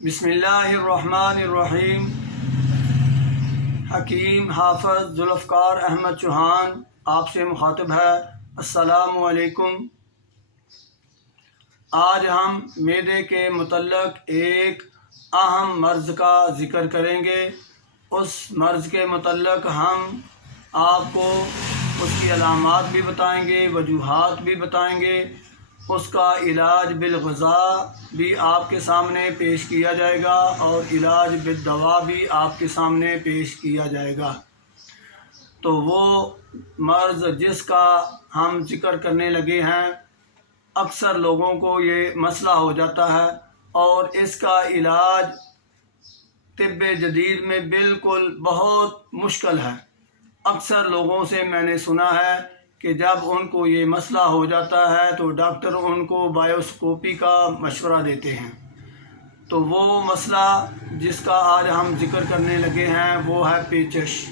बिस्मिल्लाहिर्रहमानिर्रहीम। हकीम हाफ़िज़ ज़ुल्फ़कार अहमद चौहान आपसे मुखातिब है। अस्सलामु अलैकुम। आज हम मैदे के मुतल्लक़ एक अहम मर्ज़ का ज़िक्र करेंगे। उस मर्ज़ के मुतल्लक़ हम आपको उसकी अलामात भी बताएंगे, वजूहात भी बताएंगे, उसका इलाज बिलग़िज़ा भी आपके सामने पेश किया जाएगा और इलाज बिद्दवा भी आपके सामने पेश किया जाएगा। तो वो मर्ज़ जिसका हम ज़िक्र करने लगे हैं, अक्सर लोगों को ये मसला हो जाता है और इसका इलाज तिब्बे जदीद में बिल्कुल बहुत मुश्किल है। अक्सर लोगों से मैंने सुना है कि जब उनको ये मसला हो जाता है तो डॉक्टर उनको बायोस्कोपी का मशवरा देते हैं। तो वो मसला जिसका आज हम ज़िक्र करने लगे हैं वो है पेचश,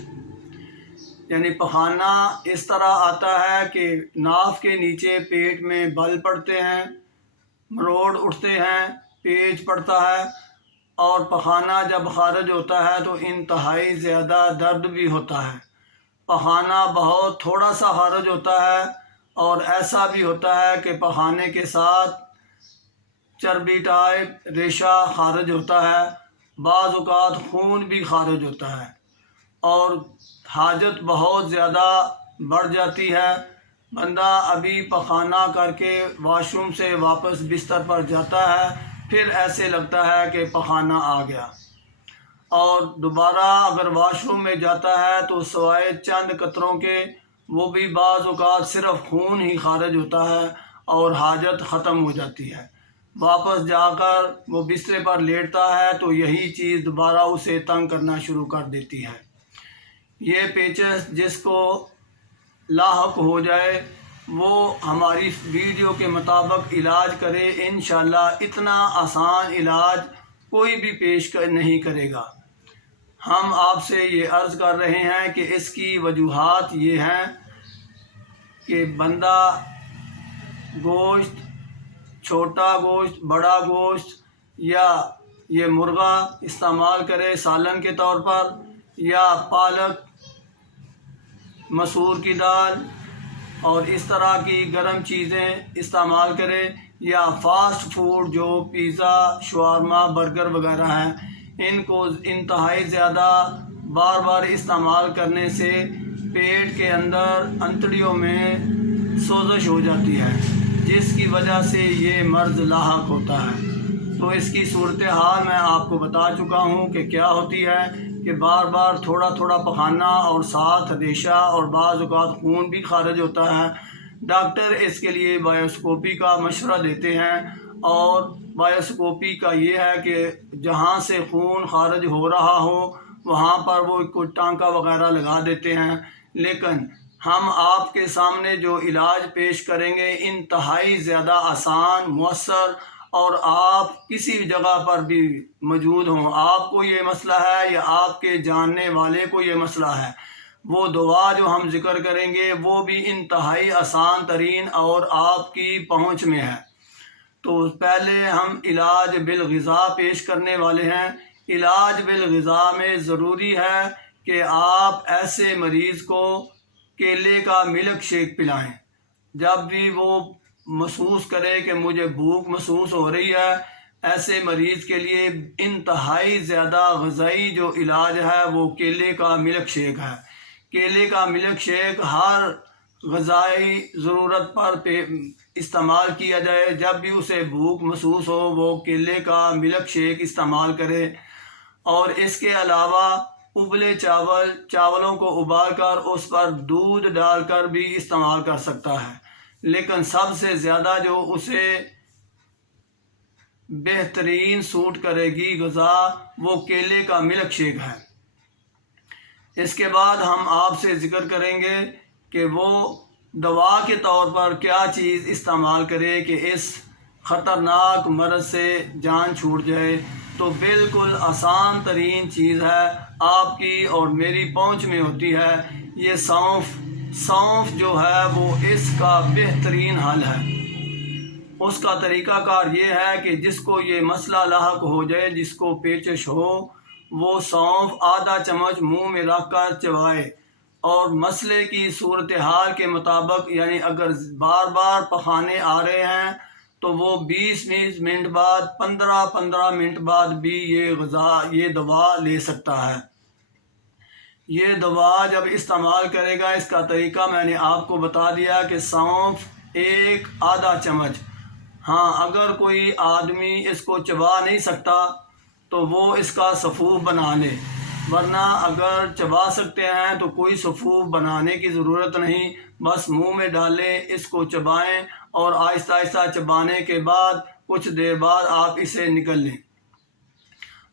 यानी पखाना इस तरह आता है कि नाफ के नीचे पेट में बल पड़ते हैं, मरोड़ उठते हैं, पेच पड़ता है और पखाना जब खारिज होता है तो इंतहाई ज़्यादा दर्द भी होता है। पखाना बहुत थोड़ा सा खारिज होता है और ऐसा भी होता है कि पखाने के साथ चर्बी टाइप रेशा खारिज होता है, बाज़ औक़ात खून भी खारिज होता है और हाजत बहुत ज़्यादा बढ़ जाती है। बंदा अभी पखाना करके वाशरूम से वापस बिस्तर पर जाता है, फिर ऐसे लगता है कि पखाना आ गया और दोबारा अगर वाशरूम में जाता है तो सवाए चंद कतरों के वो भी बाज़ औक़ात सिर्फ़ खून ही खारिज होता है और हाजत ख़त्म हो जाती है। वापस जाकर वो बिस्तर पर लेटता है तो यही चीज़ दोबारा उसे तंग करना शुरू कर देती है। ये पेचस जिसको लाहक हो जाए वो हमारी वीडियो के मुताबिक इलाज करे। इंशाअल्लाह इतना आसान इलाज कोई भी पेश नहीं करेगा। हम आपसे ये अर्ज़ कर रहे हैं कि इसकी वजूहात ये हैं कि बंदा गोश्त, छोटा गोश्त, बड़ा गोश्त या ये मुर्गा इस्तेमाल करे सालन के तौर पर, या पालक, मसूर की दाल और इस तरह की गर्म चीज़ें इस्तेमाल करे, या फ़ास्ट फूड जो पिज़्ज़ा, शवारमा, बर्गर वगैरह हैं, इनको इंतहाई ज़्यादा बार बार इस्तेमाल करने से पेट के अंदर अंतड़ियों में सोजश हो जाती है, जिसकी वजह से ये मर्ज़ लाहक होता है। तो इसकी सूरत हाल मैं आपको बता चुका हूँ कि क्या होती है कि बार बार थोड़ा थोड़ा पखाना और साथ रेशा और बाज़ औक़ात खून भी खारिज होता है। डॉक्टर इसके लिए बायोस्कोपी का मशवरा देते हैं और बायोस्कोपी का ये है कि जहाँ से खून खारिज हो रहा हो वहाँ पर वो कोई टांका वगैरह लगा देते हैं। लेकिन हम आपके सामने जो इलाज पेश करेंगे इंतहाई ज़्यादा आसान, मुयस्सर और आप किसी भी जगह पर भी मौजूद हों, आपको ये मसला है या आपके जानने वाले को ये मसला है, वो दवा जो हम ज़िक्र करेंगे वो भी इंतहाई आसान तरीन और आपकी पहुँच में है। तो पहले हम इलाज बिलग़िज़ा पेश करने वाले हैं। इलाज बिलग़िज़ा में ज़रूरी है कि आप ऐसे मरीज़ को केले का मिल्क शेक पिलाएं। जब भी वो महसूस करे कि मुझे भूख महसूस हो रही है, ऐसे मरीज़ के लिए इंतहाई ज़्यादा ग़िज़ाई जो इलाज है वो केले का मिल्क शेक है। केले का मिल्क शेक हर ग़िज़ाई ज़रूरत पर इस्तेमाल किया जाए। जब भी उसे भूख महसूस हो वो केले का मिल्क शेक इस्तेमाल करे। और इसके अलावा उबले चावलों को उबाल कर उस पर दूध डालकर भी इस्तेमाल कर सकता है। लेकिन सबसे ज़्यादा जो उसे बेहतरीन सूट करेगी ग़िज़ा वो केले का मिल्क शेक है। इसके बाद हम आपसे ज़िक्र करेंगे कि वो दवा के तौर पर क्या चीज़ इस्तेमाल करे कि इस ख़तरनाक मर्ज़ से जान छूट जाए। तो बिल्कुल आसान तरीन चीज़ है, आपकी और मेरी पहुंच में होती है। ये सौंफ जो है वो इसका बेहतरीन हल है। اس کا طریقہ کار یہ ہے کہ جس کو یہ مسئلہ لاحق ہو جائے، جس کو پیچش ہو، وہ سونف آدھا چمچ منہ میں رکھ کر چبائے، اور مسئلے کی صورتحال کے مطابق، یعنی اگر بار بار پخانے آ رہے ہیں تو وہ 20 منٹ بعد، 15 منٹ بعد بھی یہ دوا لے سکتا ہے۔ یہ دوا جب استعمال کرے گا، اس کا طریقہ میں نے آپ کو بتا دیا کہ سونف ایک آدھا چمچ۔ ہاں، اگر کوئی آدمی اس کو چبا نہیں سکتا تو وہ اس کا سفوف بنا لے، ورنہ اگر چبا سکتے ہیں تو کوئی سفوف بنانے کی ضرورت نہیں، بس منہ میں ڈالیں، اس کو چبائیں، اور آہستہ آہستہ چبانے کے بعد کچھ دیر بعد آپ اسے نکل لیں۔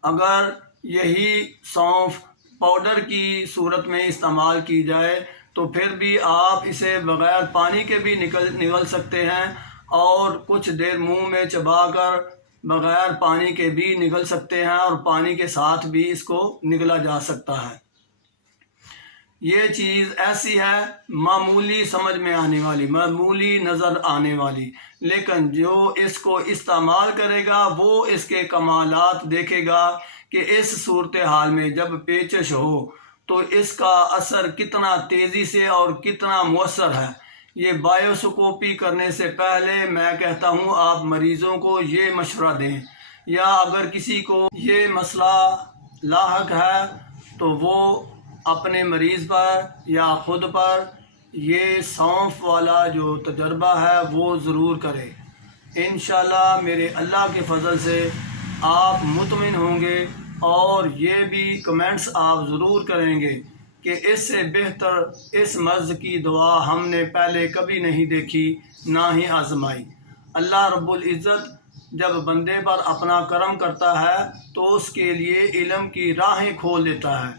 اگر یہی سونف پاؤڈر کی صورت میں استعمال کی جائے تو پھر بھی آپ اسے بغیر پانی کے بھی نگل سکتے ہیں، اور کچھ دیر منہ میں چبا کر بغیر پانی کے بھی نگل سکتے ہیں، اور پانی کے ساتھ بھی اس کو نگلا جا سکتا ہے۔ یہ چیز ایسی ہے معمولی سمجھ میں آنے والی، معمولی نظر آنے والی، لیکن جو اس کو استعمال کرے گا وہ اس کے کمالات دیکھے گا کہ اس صورتحال میں جب پیچش ہو تو اس کا اثر کتنا تیزی سے اور کتنا مؤثر ہے۔ یہ بایوسکوپی کرنے سے پہلے میں کہتا ہوں آپ مریضوں کو یہ مشورہ دیں، یا اگر کسی کو یہ مسئلہ لاحق ہے تو وہ اپنے مریض پر یا خود پر یہ سونف والا جو تجربہ ہے وہ ضرور کرے۔ انشاءاللہ میرے اللہ کے فضل سے آپ مطمئن ہوں گے، اور یہ بھی کمنٹس آپ ضرور کریں گے کہ اس سے بہتر اس مرض کی دوا ہم نے پہلے کبھی نہیں دیکھی، نہ ہی آزمائی۔ اللہ رب العزت جب بندے پر اپنا کرم کرتا ہے تو اس کے لیے علم کی راہیں کھول دیتا ہے۔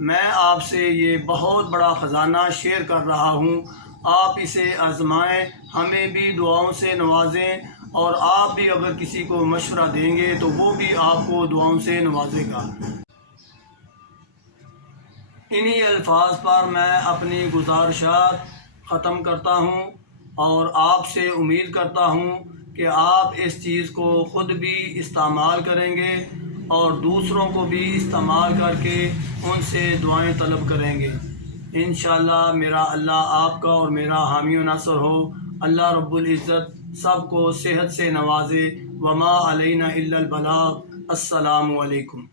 میں آپ سے یہ بہت بڑا خزانہ شیئر کر رہا ہوں، آپ اسے آزمائیں، ہمیں بھی دعاؤں سے نوازیں، اور آپ بھی اگر کسی کو مشورہ دیں گے تو وہ بھی آپ کو دعاؤں سے نوازے گا۔ انہی الفاظ پر میں اپنی گزارشات ختم کرتا ہوں، اور آپ سے امید کرتا ہوں کہ آپ اس چیز کو خود بھی استعمال کریں گے اور دوسروں کو بھی استعمال کر کے ان سے دعائیں طلب کریں گے۔ انشاءاللہ میرا اللہ آپ کا اور میرا حامی و ناصر ہو۔ اللہ رب العزت سب کو صحت سے نوازے۔ وما علینا الا البلاغ۔ السلام علیکم۔